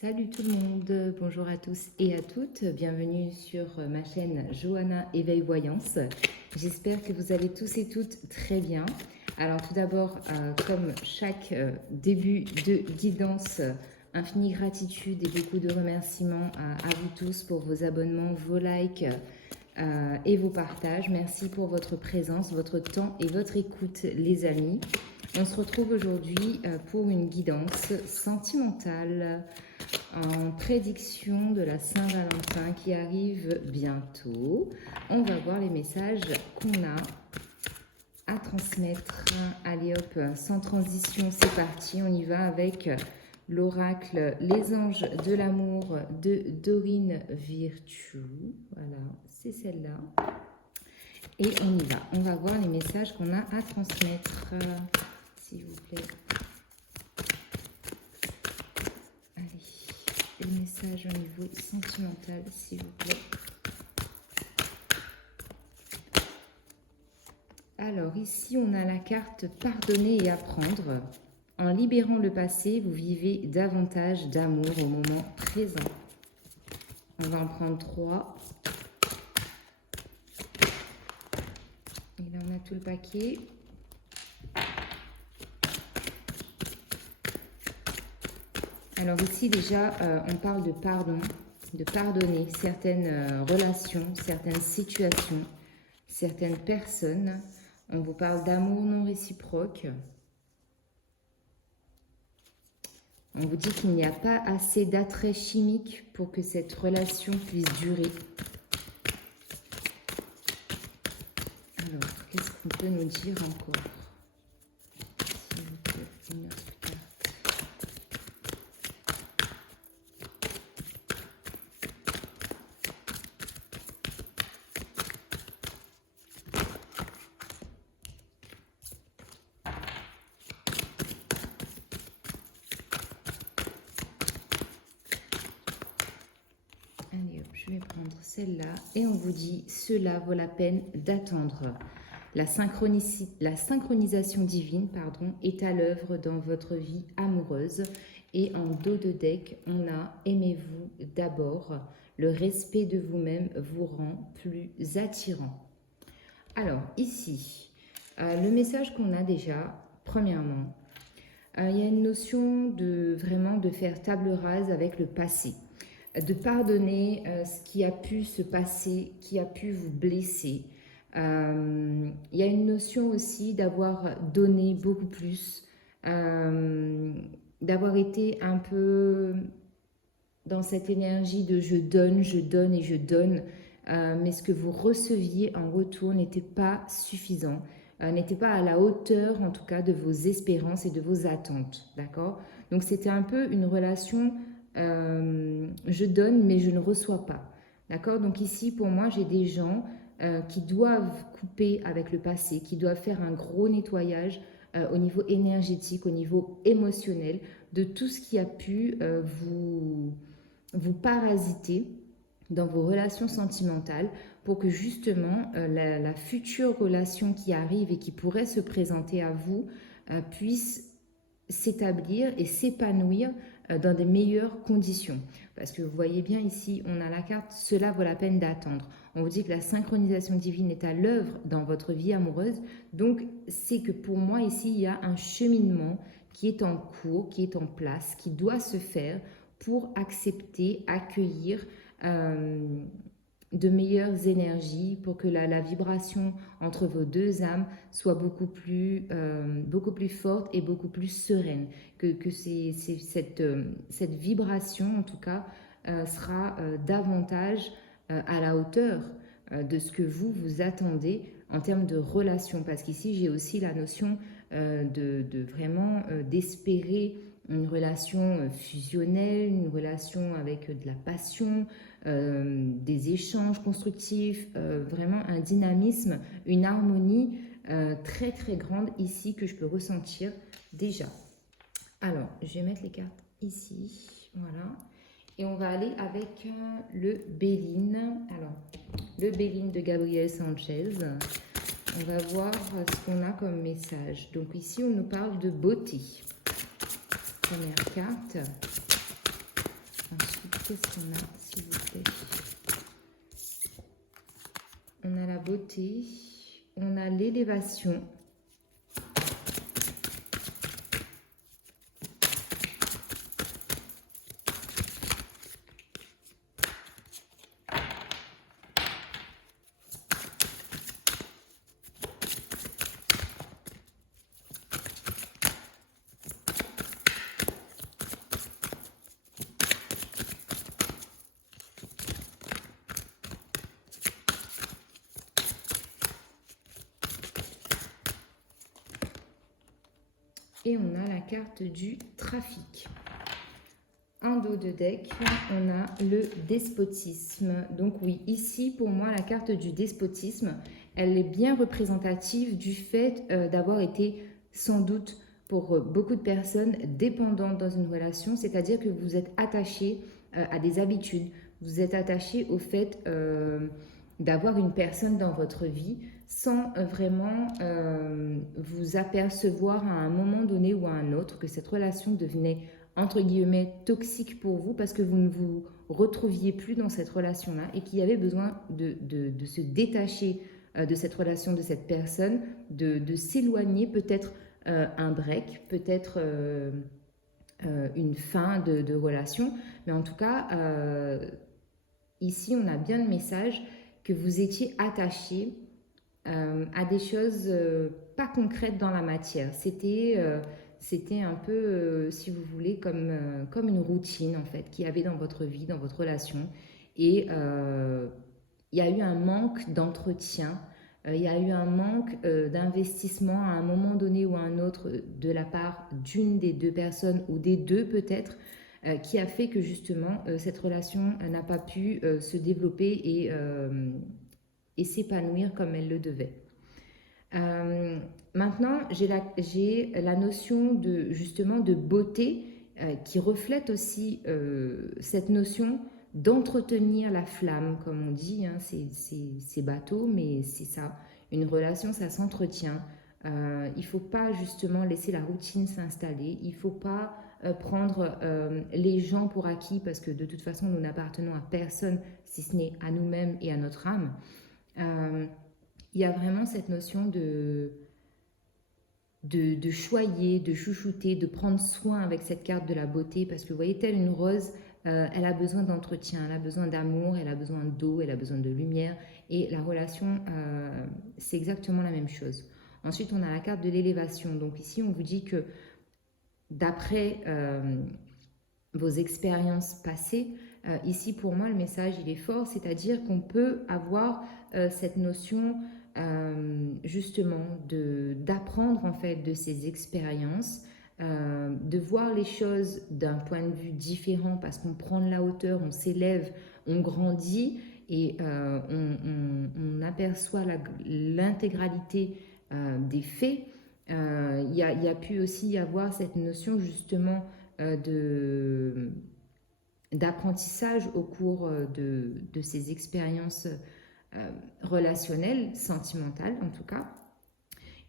Salut tout le monde, bonjour à tous et à toutes, bienvenue sur ma chaîne Johanna Éveil Voyance. J'espère que vous allez tous et toutes très bien. Alors tout d'abord, comme chaque début de guidance, infinie gratitude et beaucoup de remerciements à vous tous pour vos abonnements, vos likes et vos partages. Merci pour votre présence, votre temps et votre écoute les amis. On se retrouve aujourd'hui pour une guidance sentimentale en prédiction de la Saint-Valentin qui arrive bientôt. On va voir les messages qu'on a à transmettre. Allez hop, sans transition, c'est parti. On y va avec l'oracle Les Anges de l'amour de Dorine Virtue. Voilà, c'est celle-là. Et on y va. On va voir les messages qu'on a à transmettre. S'il vous plaît. Le message au niveau sentimental, s'il vous plaît. Alors, ici, on a la carte « Pardonner et apprendre ». En libérant le passé, vous vivez davantage d'amour au moment présent. On va en prendre 3. Et là, on a tout le paquet. Alors ici déjà, on parle de pardon, de pardonner certaines relations, certaines situations, certaines personnes. On vous parle d'amour non réciproque. On vous dit qu'il n'y a pas assez d'attrait chimique pour que cette relation puisse durer. Alors, qu'est-ce qu'on peut nous dire encore? S'il vous plaît, une autre carte. Allez hop, je vais prendre celle-là et on vous dit cela vaut la peine d'attendre. La synchronisation divine est à l'œuvre dans votre vie amoureuse. Et en dos de deck, on a aimez-vous d'abord. Le respect de vous-même vous rend plus attirant. Alors ici, le message qu'on a déjà, premièrement, il y a une notion de vraiment de faire table rase avec le passé. De pardonner ce qui a pu se passer, qui a pu vous blesser. Il y a une notion aussi d'avoir donné beaucoup plus, d'avoir été un peu dans cette énergie de je donne et je donne, mais ce que vous receviez en retour n'était pas suffisant, n'était pas à la hauteur en tout cas de vos espérances et de vos attentes, d'accord? Donc c'était un peu une relation... je donne mais je ne reçois pas, d'accord? Donc ici pour moi j'ai des gens qui doivent couper avec le passé, qui doivent faire un gros nettoyage au niveau énergétique, au niveau émotionnel de tout ce qui a pu vous parasiter dans vos relations sentimentales pour que justement la future relation qui arrive et qui pourrait se présenter à vous puisse s'établir et s'épanouir dans des meilleures conditions. Parce que vous voyez bien ici, on a la carte « Cela vaut la peine d'attendre ». On vous dit que la synchronisation divine est à l'œuvre dans votre vie amoureuse. Donc, c'est que pour moi, ici, il y a un cheminement qui est en cours, qui est en place, qui doit se faire pour accepter, accueillir de meilleures énergies, pour que la vibration entre vos deux âmes soit beaucoup plus forte et beaucoup plus sereine. Que cette vibration, en tout cas, sera davantage à la hauteur de ce que vous attendez en termes de relation. Parce qu'ici, j'ai aussi la notion vraiment d'espérer une relation fusionnelle, une relation avec de la passion, des échanges constructifs, vraiment un dynamisme, une harmonie très très grande ici que je peux ressentir déjà. Alors, je vais mettre les cartes ici, voilà. Et on va aller avec le Béline. Alors, le Béline de Gabriel Sanchez. On va voir ce qu'on a comme message. Donc ici, on nous parle de beauté. Première carte. Ensuite, qu'est-ce qu'on a, s'il vous plaît? On a la beauté, on a l'élévation. Et on a la carte du trafic. En dos de deck, on a le despotisme. Donc oui, ici, pour moi, la carte du despotisme, elle est bien représentative du fait d'avoir été sans doute pour beaucoup de personnes dépendantes dans une relation, c'est-à-dire que vous êtes attaché à des habitudes, vous êtes attaché au fait d'avoir une personne dans votre vie sans vraiment vous apercevoir à un moment donné ou à un autre que cette relation devenait entre guillemets toxique pour vous parce que vous ne vous retrouviez plus dans cette relation-là et qu'il y avait besoin de se détacher de cette relation, de cette personne, de s'éloigner, peut-être un break, peut-être une fin de relation, mais en tout cas, ici on a bien le message que vous étiez attaché à des choses pas concrètes dans la matière. C'était un peu, si vous voulez, comme une routine en fait qu'il y avait dans votre vie, dans votre relation. Et il y a eu un manque d'entretien, il y a eu un manque d'investissement à un moment donné ou à un autre de la part d'une des deux personnes ou des deux peut-être, qui a fait que justement cette relation n'a pas pu se développer et s'épanouir comme elle le devait. Maintenant, j'ai la notion de justement de beauté qui reflète aussi cette notion d'entretenir la flamme, comme on dit, hein, c'est bateau, mais c'est ça. Une relation, ça s'entretient. Il ne faut pas justement laisser la routine s'installer. Il ne faut pas prendre les gens pour acquis parce que de toute façon, nous n'appartenons à personne si ce n'est à nous-mêmes et à notre âme. Il y a vraiment cette notion de choyer, de chouchouter, de prendre soin avec cette carte de la beauté parce que vous voyez, telle une rose, elle a besoin d'entretien, elle a besoin d'amour, elle a besoin d'eau, elle a besoin de lumière et la relation, c'est exactement la même chose. Ensuite, on a la carte de l'élévation. Donc ici, on vous dit que d'après vos expériences passées, ici pour moi le message il est fort, c'est-à-dire qu'on peut avoir cette notion justement d'apprendre en fait de ces expériences, de voir les choses d'un point de vue différent parce qu'on prend de la hauteur, on s'élève, on grandit et on aperçoit l'intégralité des faits. Il y a pu aussi y avoir cette notion justement d'apprentissage au cours de ces expériences relationnelles, sentimentales en tout cas.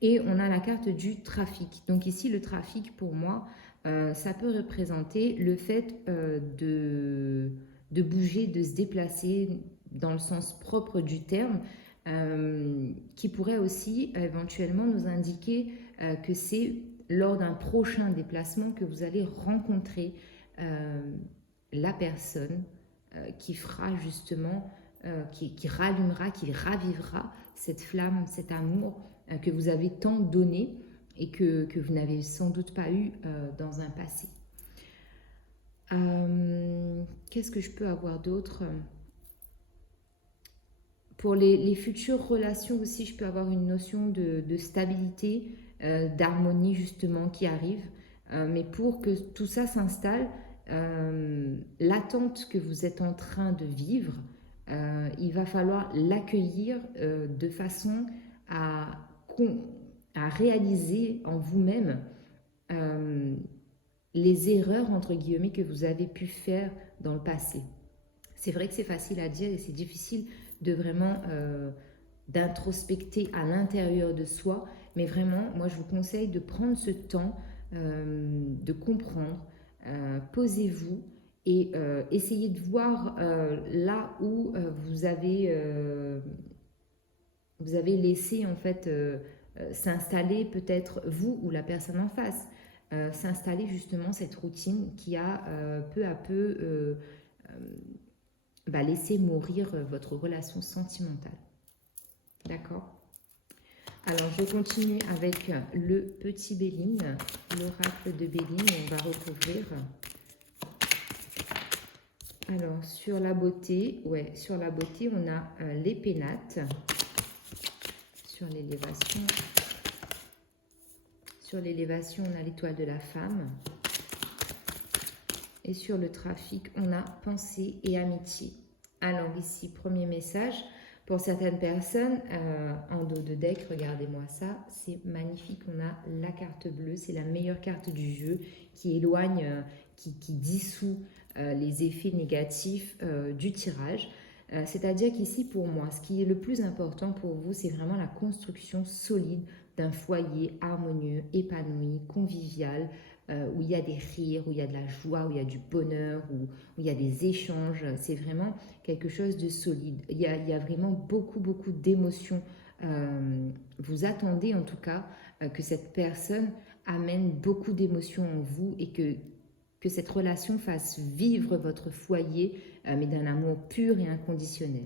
Et on a la carte du trafic. Donc ici, le trafic, pour moi, ça peut représenter le fait de bouger, de se déplacer dans le sens propre du terme, qui pourrait aussi éventuellement nous indiquer que c'est lors d'un prochain déplacement que vous allez rencontrer la personne qui fera justement, qui rallumera, qui ravivera cette flamme, cet amour que vous avez tant donné et que vous n'avez sans doute pas eu dans un passé. Qu'est-ce que je peux avoir d'autre? Pour les futures relations aussi, je peux avoir une notion de stabilité, d'harmonie justement qui arrive. Mais pour que tout ça s'installe, l'attente que vous êtes en train de vivre, il va falloir l'accueillir de façon à réaliser en vous-même les erreurs, entre guillemets, que vous avez pu faire dans le passé. C'est vrai que c'est facile à dire et c'est difficile de vraiment d'introspecter à l'intérieur de soi, mais vraiment, moi, je vous conseille de prendre ce temps de comprendre. Posez-vous et essayez de voir là où vous avez laissé en fait s'installer peut-être vous ou la personne en face, s'installer justement cette routine qui a peu à peu laissé mourir votre relation sentimentale. D'accord? Alors, je continue avec le petit Béline, l'oracle de Béline, on va recouvrir. Alors, sur la beauté, sur la beauté, on a les pénates. Sur l'élévation, on a l'étoile de la femme. Et sur le trafic, on a pensée et amitié. Alors ici, premier message. Pour certaines personnes, en dos de deck, regardez-moi ça, c'est magnifique. On a la carte bleue, c'est la meilleure carte du jeu qui éloigne, qui dissout les effets négatifs du tirage. C'est-à-dire qu'ici, pour moi, ce qui est le plus important pour vous, c'est vraiment la construction solide d'un foyer harmonieux, épanoui, convivial, où il y a des rires, où il y a de la joie, où il y a du bonheur, où il y a des échanges. C'est vraiment quelque chose de solide. Il y a vraiment beaucoup, beaucoup d'émotions. Vous attendez en tout cas que cette personne amène beaucoup d'émotions en vous et que cette relation fasse vivre votre foyer, mais d'un amour pur et inconditionnel.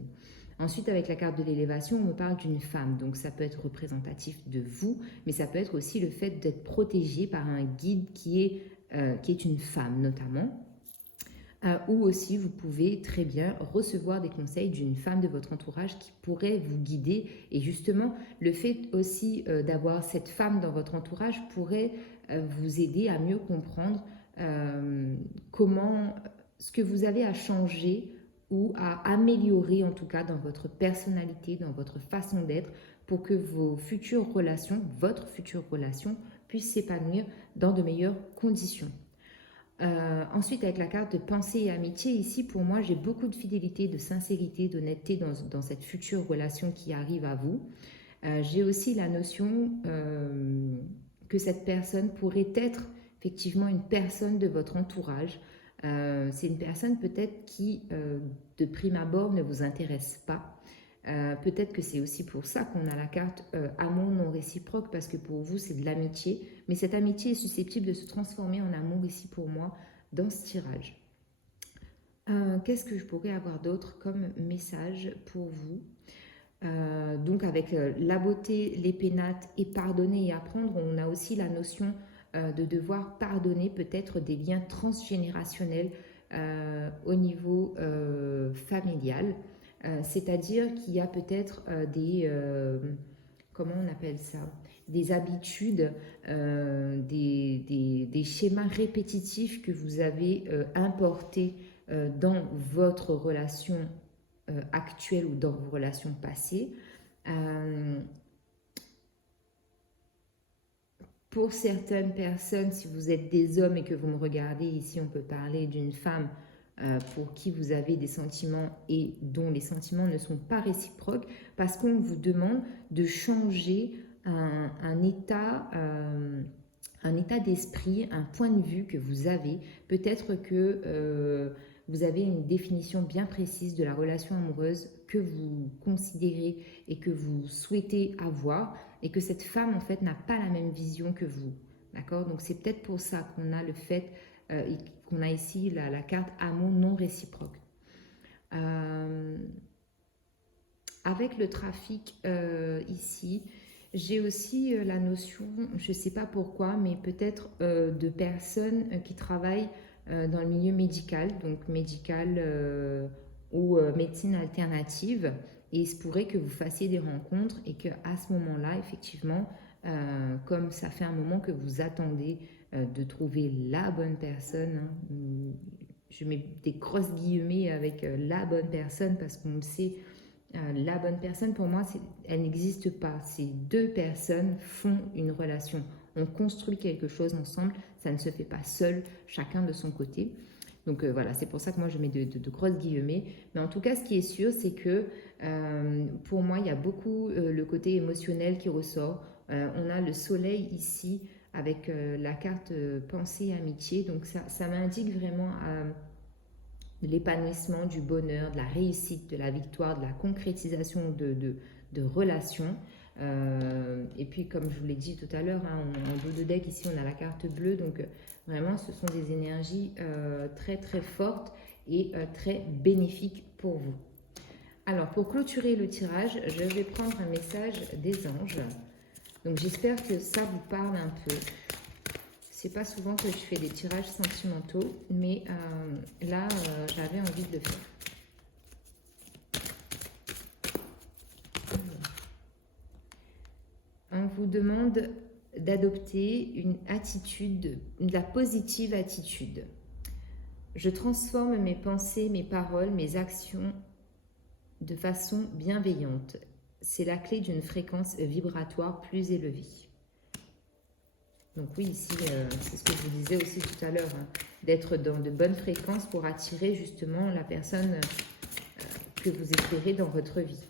Ensuite, avec la carte de l'élévation, on me parle d'une femme. Donc, ça peut être représentatif de vous, mais ça peut être aussi le fait d'être protégé par un guide qui est une femme, notamment. Ou aussi, vous pouvez très bien recevoir des conseils d'une femme de votre entourage qui pourrait vous guider. Et justement, le fait aussi d'avoir cette femme dans votre entourage pourrait vous aider à mieux comprendre comment, ce que vous avez à changer ou à améliorer en tout cas dans votre personnalité, dans votre façon d'être pour que vos futures relations, votre future relation puisse s'épanouir dans de meilleures conditions. Ensuite, avec la carte de pensée et amitié, ici, pour moi, j'ai beaucoup de fidélité, de sincérité, d'honnêteté dans cette future relation qui arrive à vous. J'ai aussi la notion que cette personne pourrait être effectivement une personne de votre entourage. C'est une personne peut-être qui, de prime abord, ne vous intéresse pas. Peut-être que c'est aussi pour ça qu'on a la carte amour non réciproque, parce que pour vous, c'est de l'amitié. Mais cette amitié est susceptible de se transformer en amour ici pour moi dans ce tirage. Qu'est-ce que je pourrais avoir d'autre comme message pour vous? Donc avec la beauté, les pénates et pardonner et apprendre, on a aussi la notion de devoir pardonner peut-être des liens transgénérationnels au niveau familial. C'est-à-dire qu'il y a peut-être comment on appelle ça, des habitudes, des schémas répétitifs que vous avez importés dans votre relation actuelle ou dans vos relations passées. Pour certaines personnes, si vous êtes des hommes et que vous me regardez, ici on peut parler d'une femme pour qui vous avez des sentiments et dont les sentiments ne sont pas réciproques, parce qu'on vous demande de changer un état d'esprit, un point de vue que vous avez. Peut-être que vous avez une définition bien précise de la relation amoureuse que vous considérez et que vous souhaitez avoir, et que cette femme en fait n'a pas la même vision que vous. D'accord? Donc c'est peut-être pour ça qu'on a le fait, qu'on a ici la carte amour non réciproque. Avec le trafic ici, j'ai aussi la notion, je ne sais pas pourquoi, mais peut-être de personnes qui travaillent dans le milieu médical, donc médical ou médecine alternative. Et il se pourrait que vous fassiez des rencontres et qu'à ce moment-là, effectivement, comme ça fait un moment que vous attendez de trouver la bonne personne, hein, je mets des grosses guillemets avec la bonne personne parce qu'on le sait, la bonne personne pour moi, elle n'existe pas. Ces deux personnes font une relation. On construit quelque chose ensemble, ça ne se fait pas seul, chacun de son côté. Donc voilà, c'est pour ça que moi je mets de grosses guillemets. Mais en tout cas, ce qui est sûr, c'est que pour moi, il y a beaucoup le côté émotionnel qui ressort. On a le soleil ici avec la carte pensée amitié. Donc ça m'indique vraiment de l'épanouissement, du bonheur, de la réussite, de la victoire, de la concrétisation de relations. Et puis, comme je vous l'ai dit tout à l'heure, hein, en dos de deck, ici, on a la carte bleue. Donc, vraiment, ce sont des énergies très, très fortes et très bénéfiques pour vous. Alors, pour clôturer le tirage, je vais prendre un message des anges. Donc, j'espère que ça vous parle un peu. C'est pas souvent que je fais des tirages sentimentaux, mais là, j'avais envie de le faire. On vous demande d'adopter une attitude, la positive attitude. Je transforme mes pensées, mes paroles, mes actions de façon bienveillante. C'est la clé d'une fréquence vibratoire plus élevée. Donc oui, ici, c'est ce que je vous disais aussi tout à l'heure, hein, d'être dans de bonnes fréquences pour attirer justement la personne que vous espérez dans votre vie.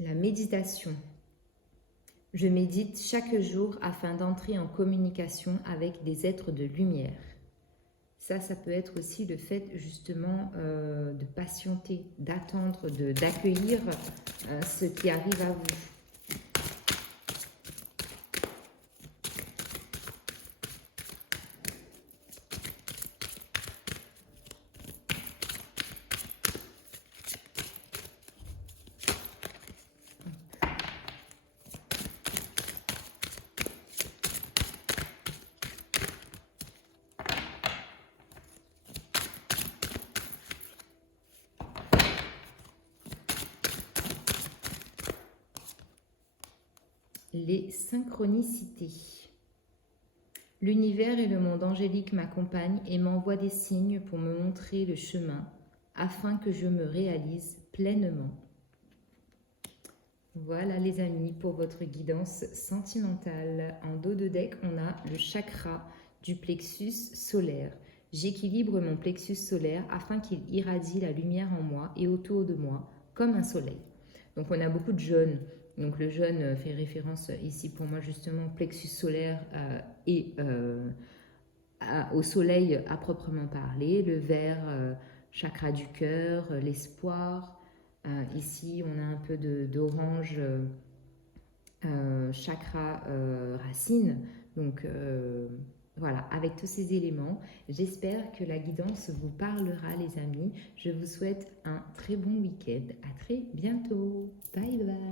La méditation. Je médite chaque jour afin d'entrer en communication avec des êtres de lumière. Ça peut être aussi le fait justement de patienter, d'attendre, d'accueillir ce qui arrive à vous. Les synchronicités. L'univers et le monde angélique m'accompagnent et m'envoient des signes pour me montrer le chemin afin que je me réalise pleinement. Voilà les amis pour votre guidance sentimentale. En dos de deck, on a le chakra du plexus solaire. J'équilibre mon plexus solaire afin qu'il irradie la lumière en moi et autour de moi comme un soleil. Donc on a beaucoup de jaunes. Donc le jaune fait référence ici pour moi justement au plexus solaire et au soleil à proprement parler. Le vert, chakra du cœur, l'espoir. Ici on a un peu d'orange, chakra racine. Donc voilà, avec tous ces éléments, j'espère que la guidance vous parlera les amis. Je vous souhaite un très bon week-end. À très bientôt. Bye bye.